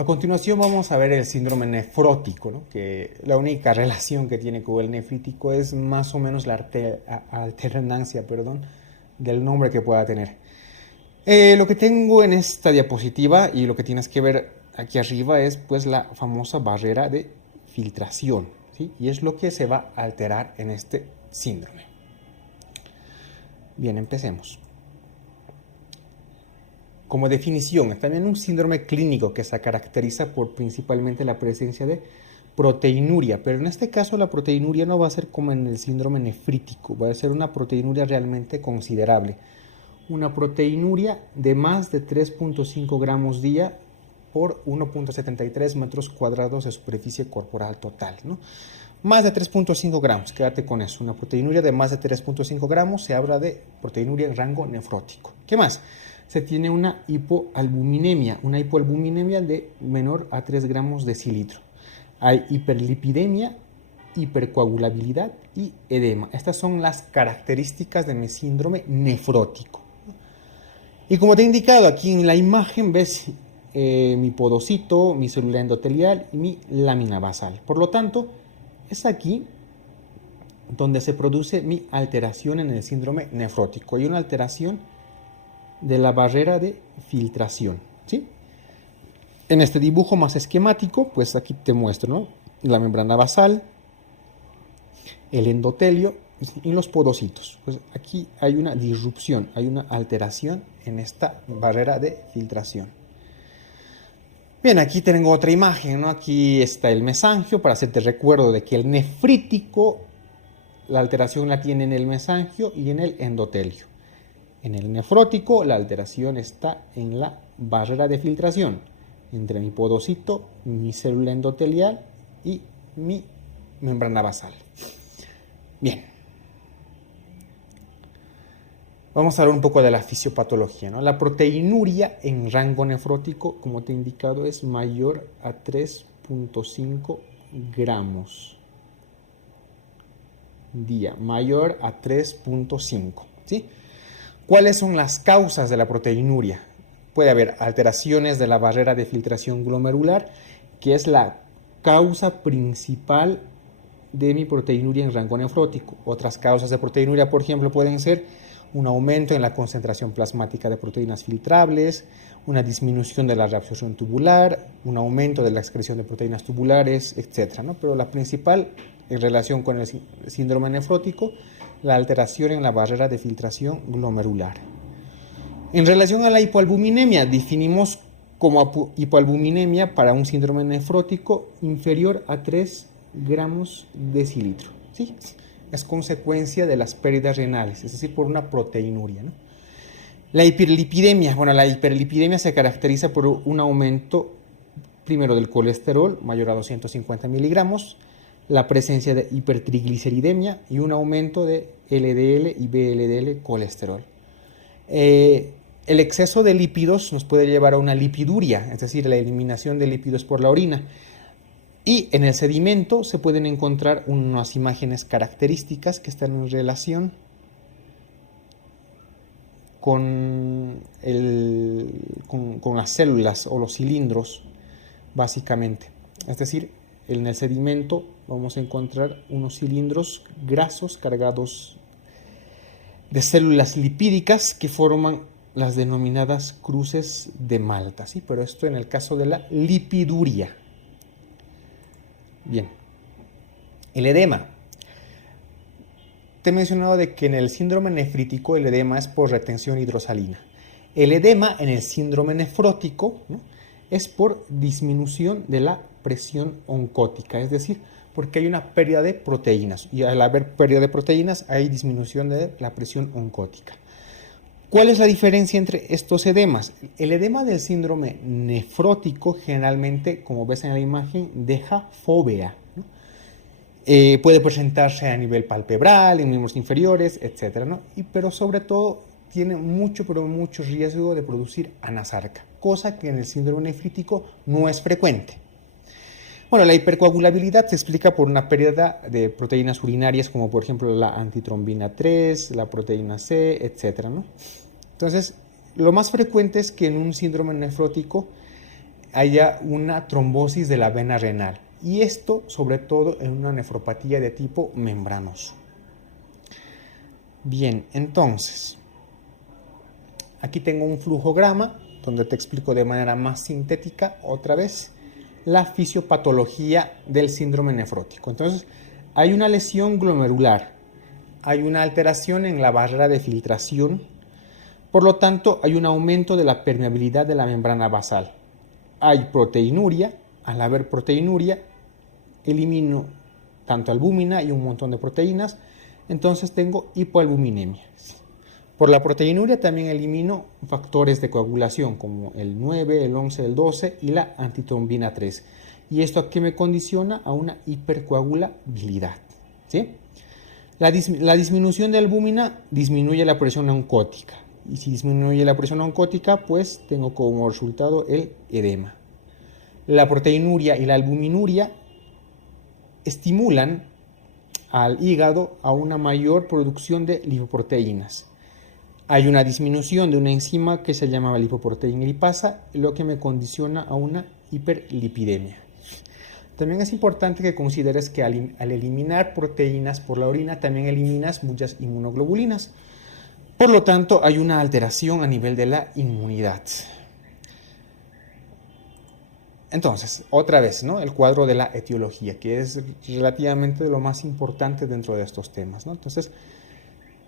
A continuación vamos a ver el síndrome nefrótico, ¿no? Que la única relación que tiene con el nefrítico es más o menos la alternancia, del nombre que pueda tener. Lo que tengo en esta diapositiva y lo que tienes que ver aquí arriba es pues la famosa barrera de filtración, ¿sí? Y es lo que se va a alterar en este síndrome. Bien, empecemos. Como definición, es también un síndrome clínico que se caracteriza por principalmente la presencia de proteinuria, pero en este caso la proteinuria no va a ser como en el síndrome nefrítico, va a ser una proteinuria realmente considerable. Una proteinuria de más de 3.5 gramos día por 1.73 metros cuadrados de superficie corporal total, ¿no? Más de 3.5 gramos, quédate con eso. Una proteinuria de más de 3.5 gramos, se habla de proteinuria en rango nefrótico. ¿Qué más? Se tiene una hipoalbuminemia de menor a 3 gramos decilitro. Hay hiperlipidemia, hipercoagulabilidad y edema. Estas son las características de mi síndrome nefrótico. Y como te he indicado aquí en la imagen, ves mi podocito, mi célula endotelial y mi lámina basal. Por lo tanto, es aquí donde se produce mi alteración en el síndrome nefrótico. Hay una alteración de la barrera de filtración, ¿sí? En este dibujo más esquemático, pues aquí te muestro, ¿no? La membrana basal, el endotelio y los podocitos. Pues aquí hay una disrupción, hay una alteración en esta barrera de filtración. Bien, aquí tengo otra imagen, ¿no? Aquí está el mesangio, para hacerte recuerdo de que el nefrítico, la alteración la tiene en el mesangio y en el endotelio. En el nefrótico, la alteración está en la barrera de filtración, entre mi podocito, mi célula endotelial y mi membrana basal. Bien. Vamos a hablar un poco de la fisiopatología, ¿no? La proteinuria en rango nefrótico, como te he indicado, es mayor a 3.5 gramos día, mayor a 3.5, ¿sí? ¿Cuáles son las causas de la proteinuria? Puede haber alteraciones de la barrera de filtración glomerular, que es la causa principal de mi proteinuria en rango nefrótico. Otras causas de proteinuria, por ejemplo, pueden ser un aumento en la concentración plasmática de proteínas filtrables, una disminución de la reabsorción tubular, un aumento de la excreción de proteínas tubulares, etc., ¿no? Pero la principal en relación con el síndrome nefrótico, la alteración en la barrera de filtración glomerular. En relación a la hipoalbuminemia, definimos como hipoalbuminemia para un síndrome nefrótico inferior a 3 gramos decilitro, ¿sí? Es consecuencia de las pérdidas renales, es decir, por una proteinuria, ¿no? La hiperlipidemia, la hiperlipidemia se caracteriza por un aumento primero del colesterol mayor a 250 miligramos, la presencia de hipertrigliceridemia y un aumento de LDL y VLDL colesterol. El exceso de lípidos nos puede llevar a una lipiduria, es decir, la eliminación de lípidos por la orina. Y en el sedimento se pueden encontrar unas imágenes características que están en relación con las células o los cilindros, básicamente. Es decir, en el sedimento vamos a encontrar unos cilindros grasos cargados de células lipídicas que forman las denominadas cruces de Malta, ¿sí? Pero esto en el caso de la lipiduria. Bien, el edema. Te he mencionado de que en el síndrome nefrítico el edema es por retención hidrosalina. El edema en el síndrome nefrótico, ¿no?, es por disminución de la presión oncótica, es decir, porque hay una pérdida de proteínas y al haber pérdida de proteínas hay disminución de la presión oncótica. ¿Cuál es la diferencia entre estos edemas? El edema del síndrome nefrótico generalmente, como ves en la imagen, deja fóvea, ¿no? Puede presentarse a nivel palpebral, en miembros inferiores, etc., ¿no? Pero sobre todo tiene mucho riesgo de producir anasarca, cosa que en el síndrome nefrítico no es frecuente. Bueno, la hipercoagulabilidad se explica por una pérdida de proteínas urinarias, como por ejemplo la antitrombina 3, la proteína C, etc., ¿no? Entonces, lo más frecuente es que en un síndrome nefrótico haya una trombosis de la vena renal. Y esto sobre todo en una nefropatía de tipo membranoso. Bien, entonces, aquí tengo un flujograma donde te explico de manera más sintética otra vez la fisiopatología del síndrome nefrótico. Entonces, hay una lesión glomerular, hay una alteración en la barrera de filtración, por lo tanto, hay un aumento de la permeabilidad de la membrana basal. Hay proteinuria, al haber proteinuria, elimino tanto albúmina y un montón de proteínas, entonces tengo hipoalbuminemia. Por la proteinuria también elimino factores de coagulación como el 9, el 11, el 12 y la antitrombina 3. ¿Y esto a qué me condiciona? A una hipercoagulabilidad. ¿Sí? La disminución de albúmina disminuye la presión oncótica. Y si disminuye la presión oncótica, pues tengo como resultado el edema. La proteinuria y la albuminuria estimulan al hígado a una mayor producción de lipoproteínas. Hay una disminución de una enzima que se llama lipoproteína lipasa, lo que me condiciona a una hiperlipidemia. También es importante que consideres que al eliminar proteínas por la orina también eliminas muchas inmunoglobulinas. Por lo tanto, hay una alteración a nivel de la inmunidad. Entonces, otra vez, ¿no? El cuadro de la etiología, que es relativamente lo más importante dentro de estos temas, ¿no? Entonces,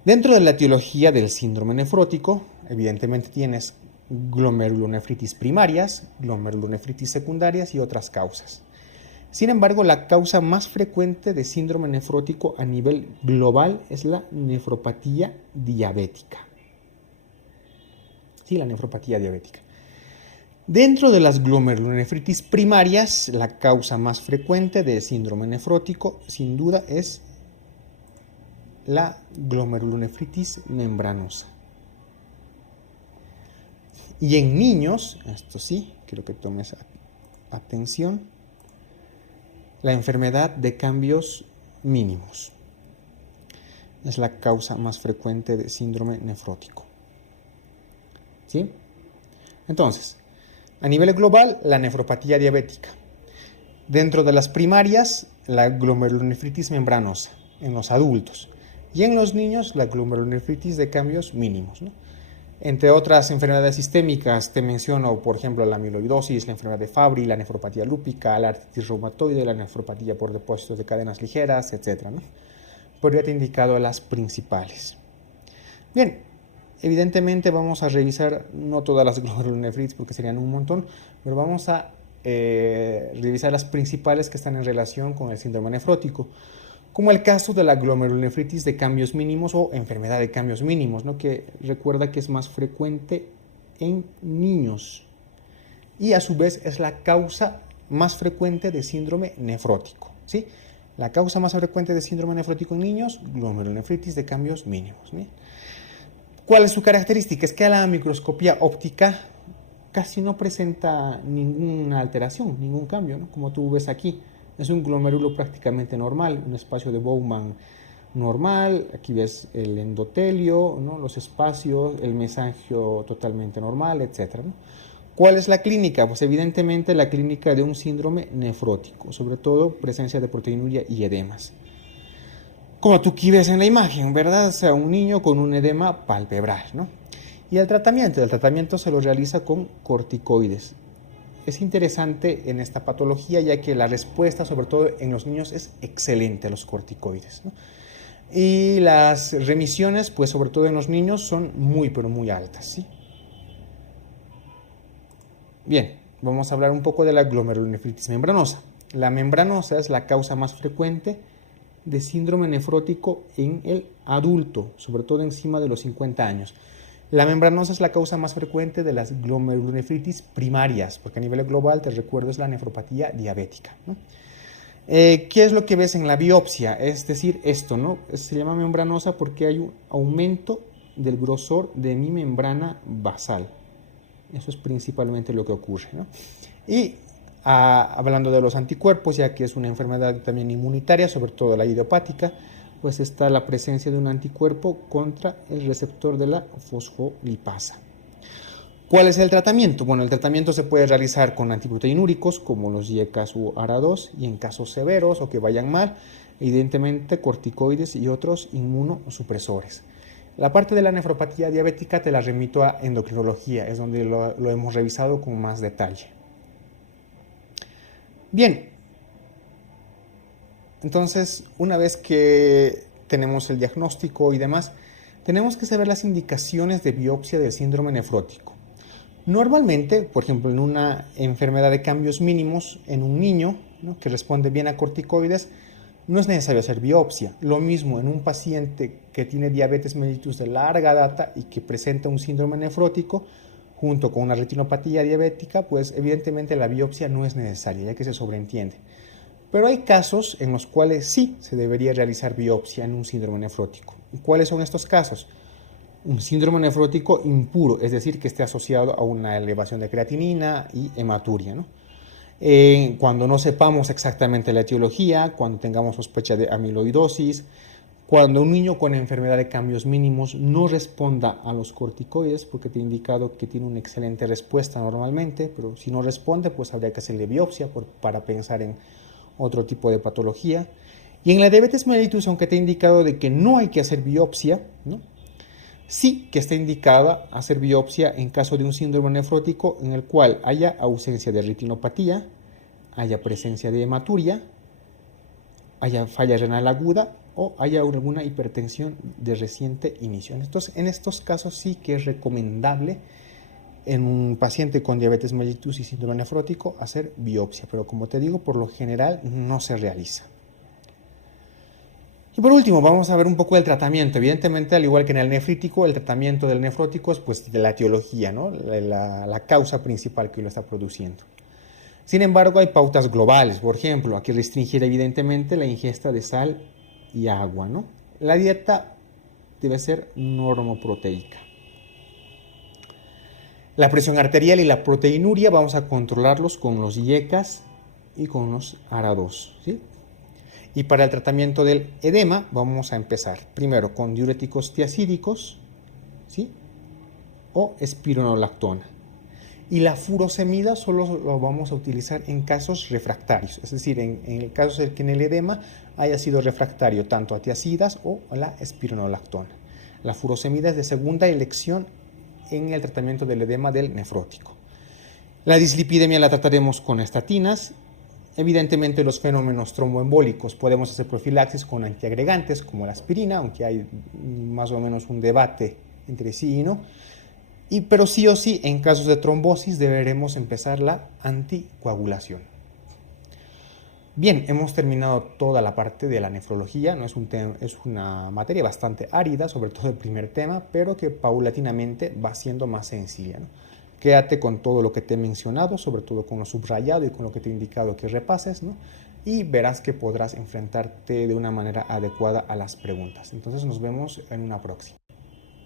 dentro de la etiología del síndrome nefrótico, evidentemente tienes glomerulonefritis primarias, glomerulonefritis secundarias y otras causas. Sin embargo, la causa más frecuente de síndrome nefrótico a nivel global es la nefropatía diabética. Sí, la nefropatía diabética. Dentro de las glomerulonefritis primarias, la causa más frecuente de síndrome nefrótico, sin duda, es la glomerulonefritis membranosa. Y en niños, esto sí, quiero que tomes atención, la enfermedad de cambios mínimos es la causa más frecuente de síndrome nefrótico. ¿Sí? Entonces, a nivel global, la nefropatía diabética. Dentro de las primarias, la glomerulonefritis membranosa en los adultos. Y en los niños, la glomerulonefritis de cambios mínimos, ¿no? Entre otras enfermedades sistémicas, te menciono, por ejemplo, la amiloidosis, la enfermedad de Fabry, la nefropatía lúpica, la artritis reumatoide, la nefropatía por depósitos de cadenas ligeras, etc., ¿no? Pero ya te he indicado las principales. Bien, evidentemente vamos a revisar no todas las glomerulonefritis porque serían un montón, pero vamos a revisar las principales que están en relación con el síndrome nefrótico, como el caso de la glomerulonefritis de cambios mínimos o enfermedad de cambios mínimos, ¿no? Que recuerda que es más frecuente en niños y a su vez es la causa más frecuente de síndrome nefrótico, ¿sí? La causa más frecuente de síndrome nefrótico en niños, glomerulonefritis de cambios mínimos, ¿sí? ¿Cuál es su característica? Es que a la microscopía óptica casi no presenta ninguna alteración, ningún cambio, ¿no? Como tú ves aquí. Es un glomérulo prácticamente normal, un espacio de Bowman normal. Aquí ves el endotelio, ¿no? Los espacios, el mesangio totalmente normal, etc., ¿no? ¿Cuál es la clínica? Pues evidentemente la clínica de un síndrome nefrótico, sobre todo presencia de proteinuria y edemas. Como tú aquí ves en la imagen, ¿verdad? O sea, un niño con un edema palpebral, ¿no? Y el tratamiento se lo realiza con corticoides. Es interesante en esta patología ya que la respuesta, sobre todo en los niños, es excelente a los corticoides, ¿no? Y las remisiones, pues sobre todo en los niños, son muy, pero muy altas, ¿sí? Bien, vamos a hablar un poco de la glomerulonefritis membranosa. La membranosa es la causa más frecuente de síndrome nefrótico en el adulto, sobre todo encima de los 50 años. La membranosa es la causa más frecuente de las glomerulonefritis primarias, porque a nivel global, te recuerdo, es la nefropatía diabética, ¿no? ¿Qué es lo que ves en la biopsia? Es decir, esto, ¿no? Se llama membranosa porque hay un aumento del grosor de mi membrana basal. Eso es principalmente lo que ocurre, ¿no? Y hablando de los anticuerpos, ya que es una enfermedad también inmunitaria, sobre todo la idiopática, pues está la presencia de un anticuerpo contra el receptor de la fosfolipasa. ¿Cuál es el tratamiento? Bueno, el tratamiento se puede realizar con antiproteinúricos como los IECAS u ARA2 y en casos severos o que vayan mal, evidentemente corticoides y otros inmunosupresores. La parte de la nefropatía diabética te la remito a endocrinología, es donde lo hemos revisado con más detalle. Bien, entonces una vez que tenemos el diagnóstico y demás, tenemos que saber las indicaciones de biopsia del síndrome nefrótico. Normalmente, por ejemplo, en una enfermedad de cambios mínimos en un niño, ¿no?, que responde bien a corticoides, no es necesario hacer biopsia. Lo mismo en un paciente que tiene diabetes mellitus de larga data y que presenta un síndrome nefrótico junto con una retinopatía diabética, pues evidentemente la biopsia no es necesaria, ya que se sobreentiende. Pero hay casos en los cuales sí se debería realizar biopsia en un síndrome nefrótico. ¿Cuáles son estos casos? Un síndrome nefrótico impuro, es decir, que esté asociado a una elevación de creatinina y hematuria, ¿no? Cuando no sepamos exactamente la etiología, cuando tengamos sospecha de amiloidosis, cuando un niño con enfermedad de cambios mínimos no responda a los corticoides, porque te he indicado que tiene una excelente respuesta normalmente, pero si no responde, pues habría que hacerle biopsia para pensar en otro tipo de patología. Y en la diabetes mellitus, aunque te he indicado de que no hay que hacer biopsia, ¿no?, sí que está indicada hacer biopsia en caso de un síndrome nefrótico en el cual haya ausencia de retinopatía, haya presencia de hematuria, haya falla renal aguda o haya alguna hipertensión de reciente inicio. Entonces, en estos casos sí que es recomendable en un paciente con diabetes mellitus y síndrome nefrótico hacer biopsia, pero como te digo, por lo general no se realiza. Y por último, vamos a ver un poco del tratamiento. Evidentemente, al igual que en el nefrítico, el tratamiento del nefrótico es pues de la etiología, ¿no?, la causa principal que lo está produciendo. Sin embargo, hay pautas globales. Por ejemplo, hay que restringir evidentemente la ingesta de sal y agua, ¿no? La dieta debe ser normoproteica. La presión arterial y la proteinuria vamos a controlarlos con los IECAS y con los ARA2, ¿sí? Y para el tratamiento del edema vamos a empezar primero con diuréticos tiacídicos, ¿sí?, o espironolactona. Y la furosemida solo lo vamos a utilizar en casos refractarios, es decir, en el caso de que en el edema haya sido refractario tanto a tiacidas o a la espironolactona. La furosemida es de segunda elección en el tratamiento del edema del nefrótico. La dislipidemia la trataremos con estatinas. Evidentemente, los fenómenos tromboembólicos podemos hacer profilaxis con antiagregantes como la aspirina, aunque hay más o menos un debate entre sí y no. Pero sí o sí, en casos de trombosis deberemos empezar la anticoagulación. Bien, hemos terminado toda la parte de la nefrología. No es una materia bastante árida, sobre todo el primer tema, pero que paulatinamente va siendo más sencilla, ¿no? Quédate con todo lo que te he mencionado, sobre todo con lo subrayado y con lo que te he indicado que repases, ¿no?, y verás que podrás enfrentarte de una manera adecuada a las preguntas. Entonces nos vemos en una próxima.